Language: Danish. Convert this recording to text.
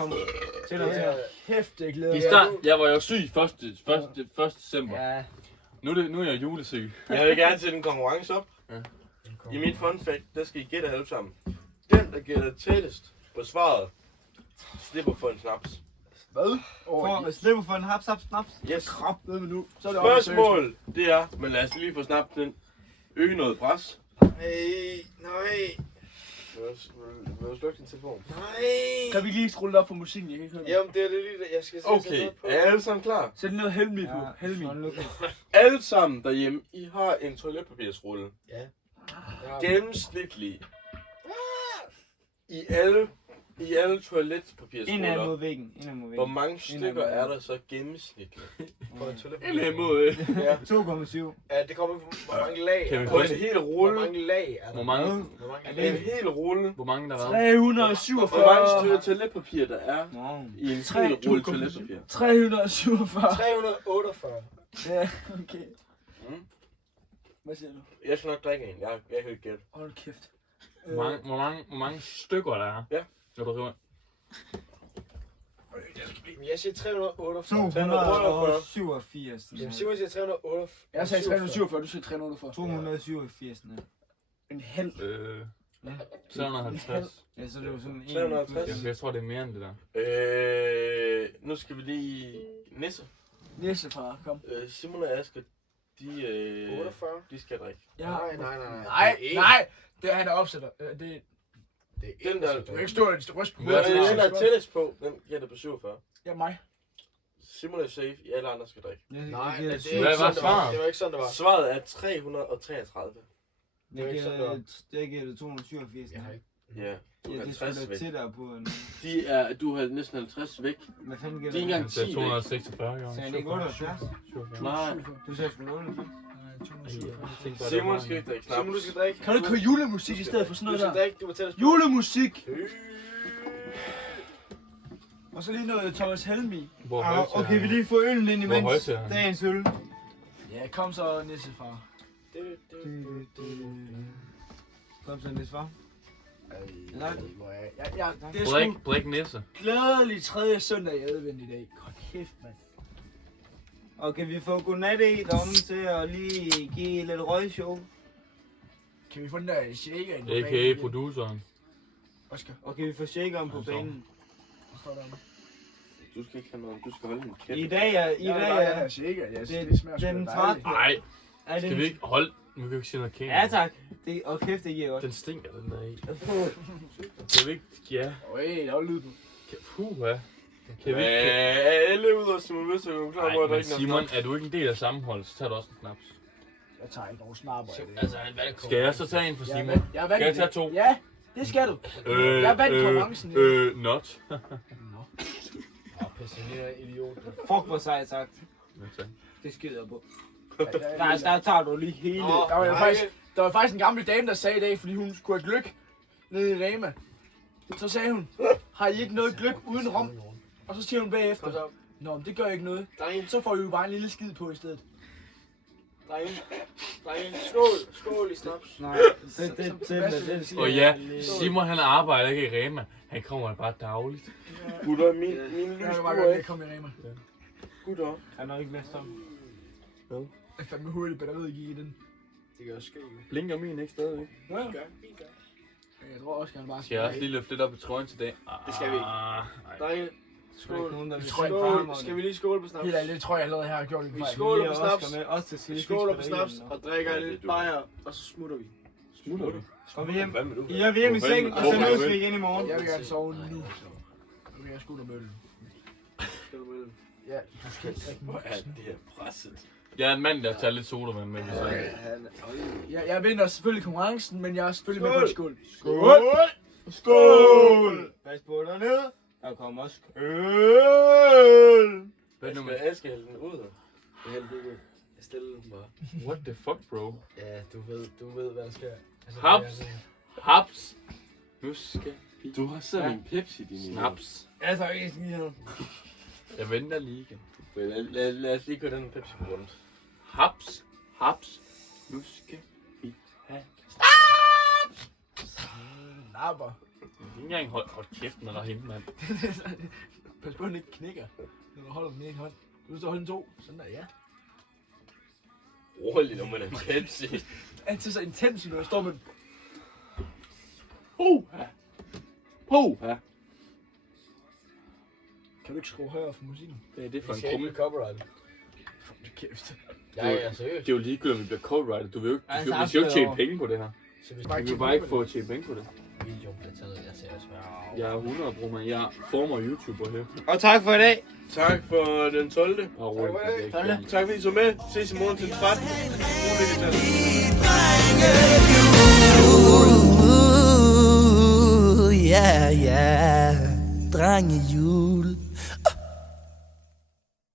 Kom. Til dig her. Hæft, det glæder Jeg var jo syg 1. december. Ja. Nu er jeg julesyg. Jeg vil gerne sætte en konkurrence op. Ja. I mit fun fact, der skal I gætte alle sammen. Den, der gætter tættest på svaret, slipper for en snaps. Hvad? Slipper for en haps. Yes. Krab, ved nu. Så er det Spørgsmål, det er, men lad os lige få snappet den. Øge noget pres. Nej. Vil du slukke din telefon? Nej. Kan vi lige skrue op for musikken? Jeg kan ikke høre det. Jamen, det er det lige, jeg skal sætte Okay, noget på. er alle sammen klar? Sæt noget helmi på. Helmi. Alle sammen derhjemme, I har en toiletpapirsrulle. Ja. Gennemsnitlig. I alle toiletpapirsruller. Mod væggen. Hvor mange stykker er der så gennemsnitligt? På en toilet. Eller mod. Ja. 2,7. Ja, det kommer på, hvor mange lag Kan vi er På der. en hel Hvor rulle. mange lag er der? Hvor mange En hel rulle. der har været? 347. Hvor mange stykker toiletpapir der er Wow. i en hel rulle toiletpapir? 347. 348. Ja, okay. Mm. Hvad siger du? Jeg skal nok drikke en. Jeg kan ikke gætte. Hold kæft. Hvor mange stykker der er? Ja. Når du river. Jeg siger 348. 287. Jamen, Simon siger 348. Jeg sagde 347, du sagde 348. 287. En halv. 350. Ja, så det er jo sådan 350. Jeg tror, det er mere end det der. Nu skal vi lige... Nisse. Nissefar, kom. Simon og Asger, de 48. skal drikke. Ja. Nej. Nej. Det er han, der opsætter. Det Det er Den der... du kan ikke stå og ryste på Den der bordet. er tættest på, den gætter på 47. Ja, mig. Simon er safe, I alle andre skal drikke. Nej, det det Hvad er var ikke sådan, det var. svaret? Det var ikke sådan, det var. Svaret er 333. Jeg giver det 287. Jeg har ikke. Ja, Ja, det 50 skulle væk. tættere på en... Du har næsten 50 væk. Hvad fanden Det er giver ikke engang Han sagde 10 væk. 246, jo. Sagde han ikke 78? Nej, Du sagde sgu 78. Simon skal ikke drikke snaps. Simon, du skal drikke. Kan du ikke høre julemusik i stedet for sådan Du noget skal der? drikke, du må tælle på. Julemusik! Og så lige noget Thomas Helmi. Hvor højt Okay, vi lige får øllen ind Hvor højt imens. er han? Dagens øl. Ja, kom så, Nissefar. Kom så, Niels far. Ja, det er sgu Brik Nisse. glædelig tredje søndag i advent i dag. Hold kæft, mand. Og kan vi få godnat i deromme til at lige give lidt røgshow? Kan vi få den der shaker ind på A.k.a. produceren. Oscar, Og kan vi få shakeren på Altså. banen? hvad står der? Du skal ikke have noget, du skal holde din kæft. I dag er... Jeg vil bare have shaker. Jeg synes, det smager sgu den da dejligt. 13. Nej, Er skal vi ikke holde... Nu kan vi ikke sige noget kæmpe. Ja tak. Og kæft, det giver godt. Den stinker, den der i. Kan vi ikke... Ja. Øj, der er lyd på. Puha. Kan vi ikke... Alle ud af Simon Vester, er du klar på, Nej, at der men ikke er Simon, er du ikke en del af sammenholdet, så tager du også en snaps. Jeg tager ikke nogen snapper. Altså, han valgte Skal jeg så tage en for Simon? Jeg vandt Skal jeg tage det. 2? Ja, det skal du. Jeg vandt konkurrencen. Not. Passionerede idiot. Fuck, hvor sejt sagt. Det skider jeg på. Nej, Der tager du lige hele. Der var faktisk en gammel dame, der sagde i dag, fordi hun skulle have gløk nede i Rema. Så sagde hun, har I ikke noget gløk uden rom? Og så siger hun bagefter, nå, men det gør ikke noget. Så får I jo bare en lille skid på i stedet. Drenge, skål i snaps. Nej, det Og ja, Simon han arbejder ikke i Rema. Han kommer bare dagligt. Gutter, min Jeg lys kan bare duer godt ikke. komme i Rema. Gutter. Han har ikke læst om. Jeg fandt med hurtigt batteriet gik i den. Det kan jo ske. Blinker min ikke stadigvæk? Ja. Gør. Jeg tror også, han bare Skal jeg også lige løfte lidt op i trøjen til dag? Det skal vi ikke. Nej. Drenge, skål. Skål. Skal vi lige skåle på snaps? Helt ærligt, det tror jeg allerede her har gjort en Vi fejl. skåler på snaps. Vi Vi skåler på snaps og drikker lidt bajer, og så smutter vi. Smutter du? Kom vi hjem. Hvad med du? I er hjem i seng, og så mødes vi igen i morgen. Jeg vil gerne sove nu. Nu vil jeg skudt møllen. Skal du med? Ja, du skal ikke drikke Hvor er moksen. det her presset? Jeg er en mand, der tager lidt sodavand med. Hvis Jeg vinder selvfølgelig konkurrencen, men jeg er selvfølgelig med på en skål. Skål! Skål! Pas på dernede. Der kommer også øl. Hvad nu med? Jeg skal hælde den ud. Jeg hælder ikke ud. Jeg stiller den bare. What the fuck, bro? Ja, du ved hvad der sker. Altså, Haps. Haps. Nu skal vi... Du har selv en Pepsi, din Snaps. Jeg tager ikke lige her. Jeg venter lige igen. Lad os lige gå den Pepsi på rundt. Haps. Haps. Nu skal vi have... Napper. Ikke engang hold kæft med Rahim, mand. Pas på, at den ikke knækker, når du holder den i en hånd. Du skal holde den 2. Sådan der, ja. Rolig, når man er Pepsi. Altid så intens, når jeg står med... Ja. Kan du ikke skrue højere for musikken? Hvad er det for Vi en skal krumme? ikke copyright. Fuck, kæft. Ja, seriøst. Det er jo ligegyldigt, om vi bliver copyrighted. Du vil jo ikke, Ja, vi så skal jo ikke tjene afslører penge på det her. Så hvis Vi vil bare ikke få at tjene penge på det. videoen bliver taget, jeg ser også. Jeg er 100 bror, man. Jeg former YouTuber her. Og tak for i dag. Tak for den 12. Og roligt, Tak for det. det er ikke Sådan. færdigt. Tak fordi I så med. Ses i morgen til 13. Ja, drengejul.